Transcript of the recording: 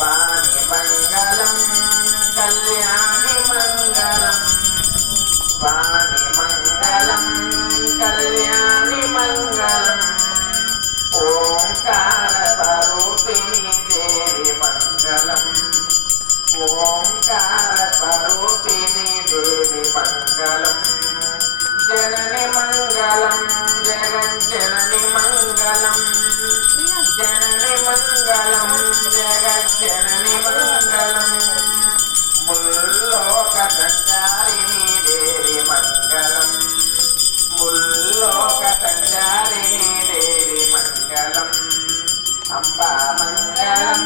వాణి మంగళం కళ్యాణి మంగళం వాణి మంగళం కళ్యాణి మంగళం ఓంకార స్వరూపిణి దేవి మంగళం ఓంకార స్వరూపిణి దేవి మంగళం జనని మంగళం జగజ్జనని మంగళం జనని మంగళం జగజ్జనని మంగళం ముల్లోక సంచారిణి దేవి మంగళం ముల్లోక సంచారిణి దేవి మంగళం అంబా మంగళం